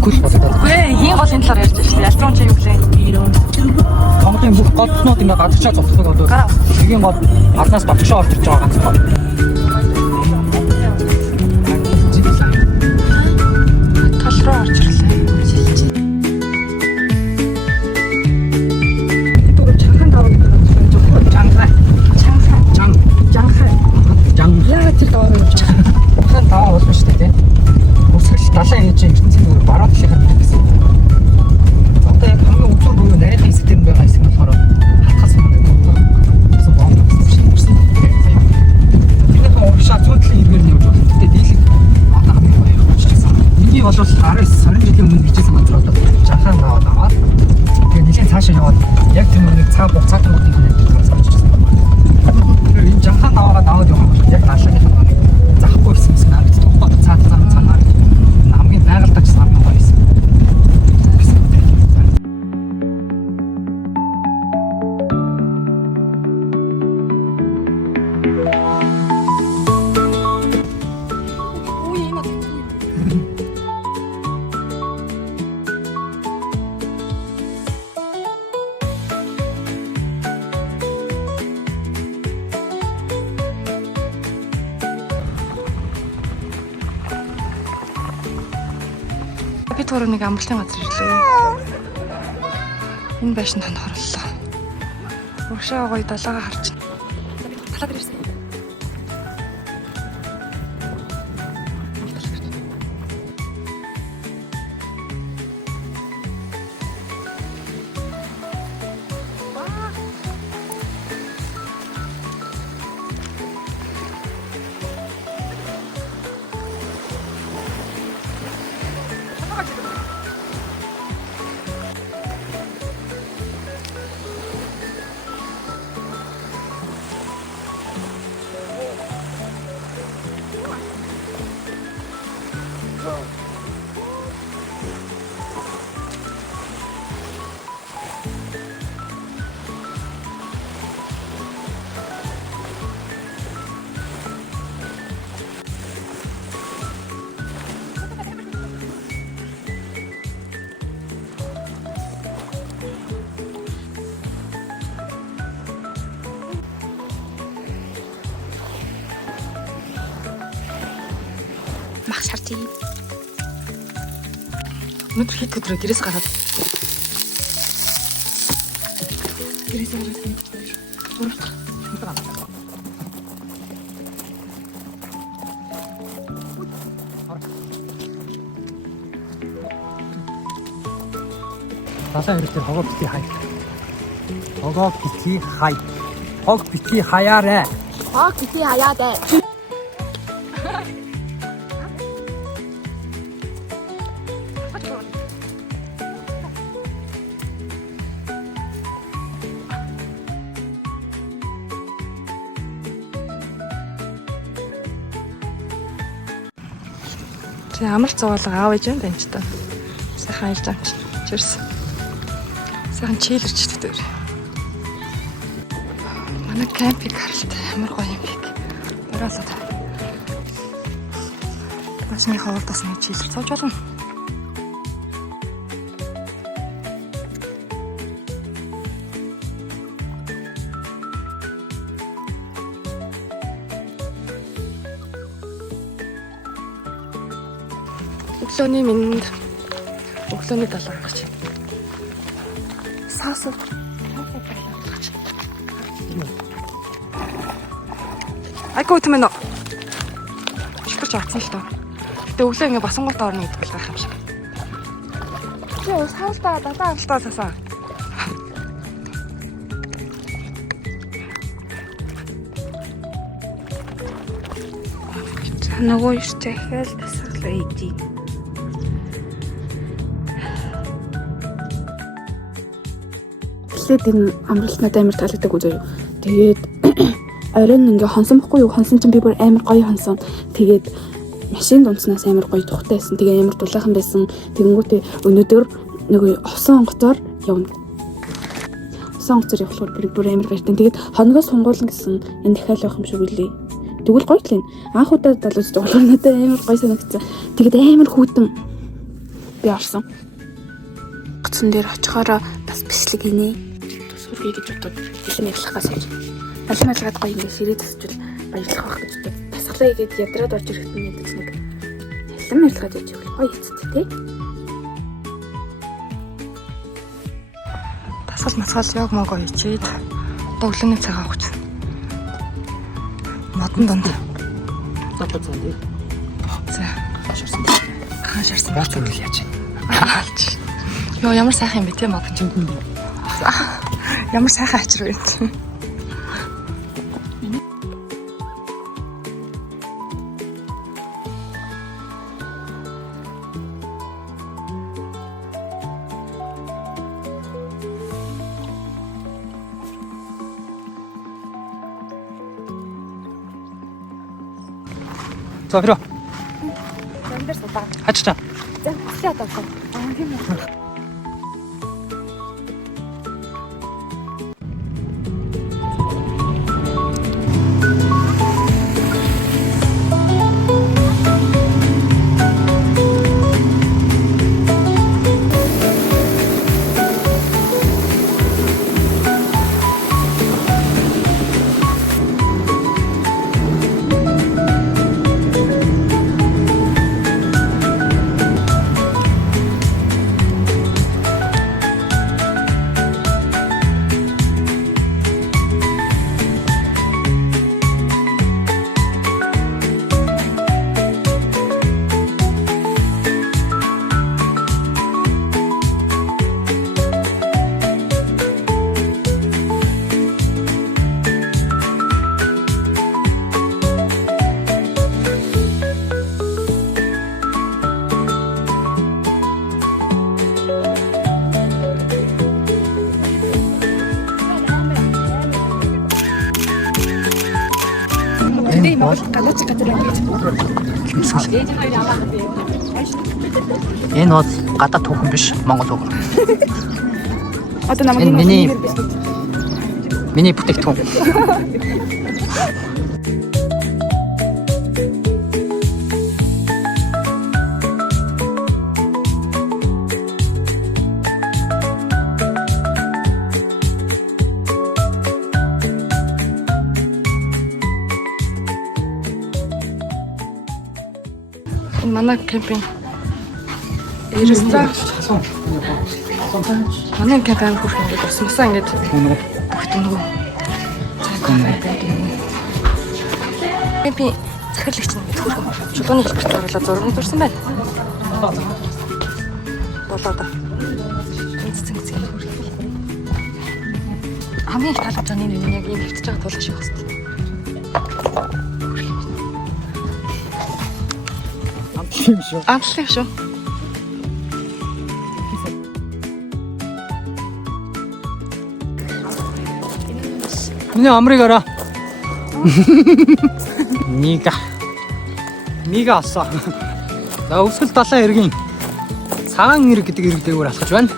хэлэхгүй л болоод. Үгүй хийн голын талаар ярьж байна шүү дээ. Ястрон чи юу гэлээ? Камтын бүх голтнууд ингээ гадагшаа зогсдог одоо. Эгийн гол гаднаас батгшаа орж ирж байгаа ганц гол. Тал руу орж ирлээ. Тэгвэл чанхан даваад байгаа яа тэр даваа явж байгаа. Чанхан даваа болно шүү дээ тийм. Өсгөл далайн ээж ертөнцийн зүгээр баруун талынхаа гэсэн. Одоо яг хамгийн өдөр буюу нарийн хэсэгтэр байгаа хэсэг нь болохоор хатгаас манай тоо. Гэсэн бомб гэсэн. Тэрнийхээ урагшаа зүүн талын иргэр нь явж байгаа. Тэгээд дийлэг одоо хамгийн гоё явж байгаа. Энийг бол 19 сарын жилийн өмнө бичсэн газар одоо чанхан даваад аваад тэгээд нэлийн цаашаа яваад яг тэр нэг цаг хугацаатай модыг хэлээд авч ирсэн. Энэ чанхан даваагаа даваад явах бол яг даалгынхаа нэг захгүй байсан юм аа. Тухайд цаанаар хамгийн байгальдаж сам гоё байсан. Би түрүү нэг амралтын газар ирлээ. Энэ байшин танд хорлоо. Урагшаа гоё далайгаа харж байна. Талаад ирсэн. Мах шартий. Өнөөдөр хэд өдрөө гэрээс гараад гэрээс гараад зурх. Тасаа хэрэгтэй хогоо бити хай. Хогоо бити хай. Хог бити хаяарэ. Хог бити хаяадэ. Амар цоолго аав ээж юм байна ч та. Сайхан ирж байгаа чинь. Чирс. Сайхан чийлэрч дээ. Манай кемпинг харалт амар гоё юм бик. Бараасаа. Басны хавардас нэг чийлэр цоож болно. Өглөөний минь өглөөний далаа гарч. Саасаа. Айгуу тэмээн. Шүтэрч атсан л тоо. Гэтэ өглөө ингээ басангуйтай орно гэдэг л байх юм шиг. Чи саалтаа далаа алтаа сасаа. Нөгөө юустай хэл тасаглаа идэв. Тэгэхээр энэ амралтнад амар таалагддаг үзээ. Тэгээд оройн ингээ хонсон бохгүй юу? Хонсон чинь би бүр амар гоё хонсон. Тэгээд машин дунцнаас амар гоё тухтай байсан. Тэгээ амар дулаахан байсан. Тэгэнгүүтээ өнөөдөр нөгөө осон онгоцоор явна. Осон онгоцоор явхлаар бүр амар баяртай. Тэгээд хоногоос сунгуулна гэсэн энэ дахиад явах юм шиг үлээ. Тэгвэл гоё л юм. Анх удаа далуучд болохоор надад амар гоё санагдсан. Тэгээд амар хүүтэн. би орсон. Гацсан дээр очихороо бас бичлэг хийнэ. Сүргий гэж бодоод хэлэн ажиллах гэсэн. Алин алгаад гоё ингэ ширээ тасчвал баярлах байх гэж бодоод тасглаа игээд ядраад орж ирэхэд нь мэдээж нэг алин алгаад яж ивэл гоё хэцтэй тий. Тасгал мацгал яг мого ичээд өглөөний цаг авах гэж. Модон донд. Цаатаа тий. За. Хааширсан. Баач үйл яаж. Йоо ямар сайхан юм бэ те мод чинь. Ямар сайхан ачир вэ. За хэрэг. Эндэр суудаа. Хачтаа. За хилээ одоо. Тийм үү. 근데 뭐 гадууч гадар юм гэж. Энэ бол гадаад түүхэн биш, Монгол түүхэн. Одоо намайг Энэ миний бүтээгдэхүүн. Манай кемпинг ресторан. Манай кемпинг хүрх ингээд усмасаа ингээд бүгд нөгөө кемпинг захирлагч нь ингээд хүрх чулууны хэлбэрт оруулаад зураг зурсан байна. Болоо да. Цэцэг. Хамгийн их таалагдж байгаа нь яг ийм хэвчэж байгаа тул шиг хэвчээ. Амтлах шүү. Миний амрыг араа. Нига асаа. За өвсгөл далайн иргэн цагаан ирэг гэдэг ирэг дээгүүр алхаж байна.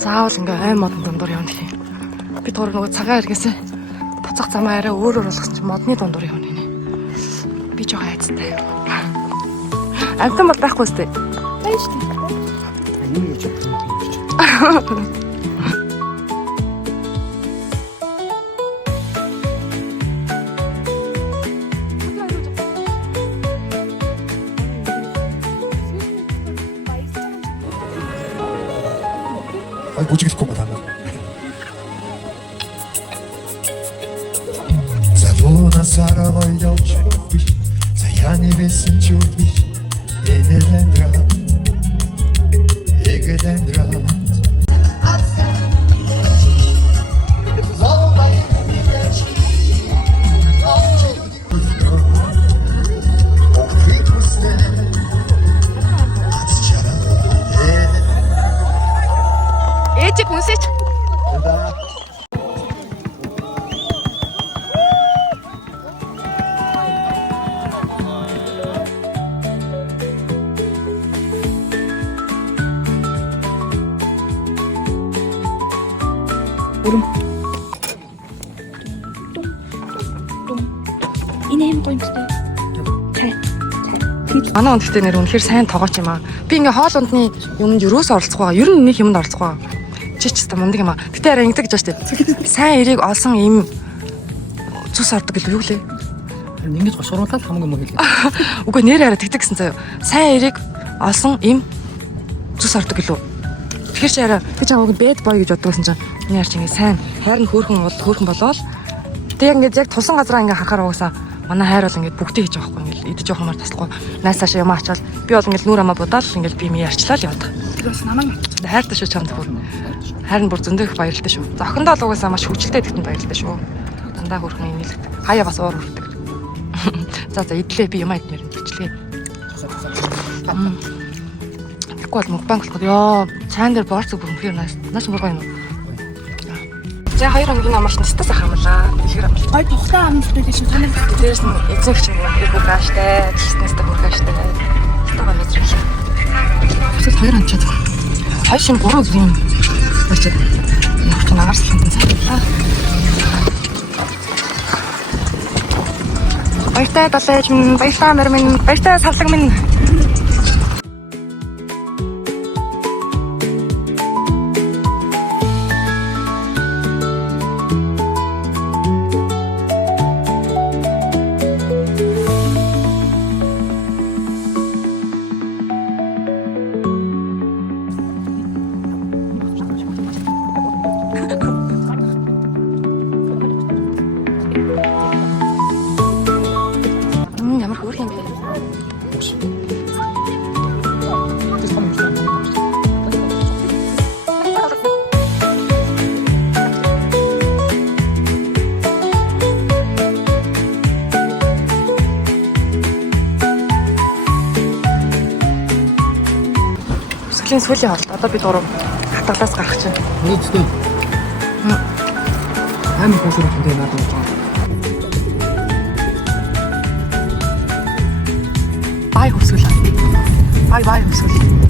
Заавал ингээ ай модон дундуур явна гэх юм. Би тоор нөгөө цагаан эргээсээ буцах замаа арай өөрөөр болгох чинь модны дундуур явна гинэ. Би жоо айцтай. Амтан бол байхгүй сте. Баяр шүү. Энэ юу ч юм. Бүжиглэхгүй байна. Завона сарава явж биш. Саяны бэсэн ч биш. Энэлэндра. Эгэлэндра. Ээжиг үнсэж. Өрөм. Энэ юм гоё юм тест. Цай. Манай өндөртэй нэр үнэхээр сайн тоогооч юм аа. Би ингээ хоол ундны юмд юроос оролцох байгаа. Ер нь нэг юмд оролцох байгаа. Чи ч та мундаг юм аа. Гэтэ арай ингэдэг гэж байна шүү дээ. Сайн эрийг олсон юм цус ордог гэлээ юу лээ? Ингэж гошууруулаад хамгийн муу хэлээ. Үгүй нэр хараа тэгдэг гэсэн заяа. Сайн эрийг олсон им цус ордог гэлөө. Тэгэхээр чи арай би чамайг bad boy гэж боддогсэн чинь энэ яар чи ингээ сайн хайр нь хөөрхөн болоод тэг ингээд яг тусан газараа ингээ харахаар угаасаа манай хайр бол ингээд бүгдээ хийж байгаа байхгүй ингээд идэж явах юмар таслахгүй найсааш юм ачаал би бол ингээд нүр амаа будаал ингээд би ми ярьчлаа л яваад. Тэрс намайг Хайртай шүү чамд бүр. Харин бүр зөндөө их баярлалтай шүү. Зохиндоо л угаасаа маш хүчтэй тэгтэн баярлалтай шүү. Дандаа хөрхөн инээлгд. Хаяа бас уур хүрдэг. За идлээ би юм идмээр бичлээ. Тэгэхгүй бол мукбанг болох. Ёо, цаан дээр борц бүр үнхээр нааш бүр гоё юм. За 2 хоногийн амарч нэстэ сайхан амлаа. Дэлгэр амлаа. гой тухтай амжилттай гэж танил. Дээрс нь эзэн чинь бүр гааштай, тэснэстэй бүр гааштай. Тага мэдрэх. Тэсэд 2 амчаад. 2 шин 3 зүрийн очоод. Яг ч нагаарс хэмтэн цаалаа. Баяртай далайч минь, баяртай мэр минь, баяртай савлаг минь. Ямар хөөрхөн юм бэ? Өсгөлийн сүүлийн хоолт. Одоо бид гурав хатгалаас гарах чинь. Нийтдээ. Амар хөөрхөн юм надад байна. Бай хөсгөл. Бай хөсгөл.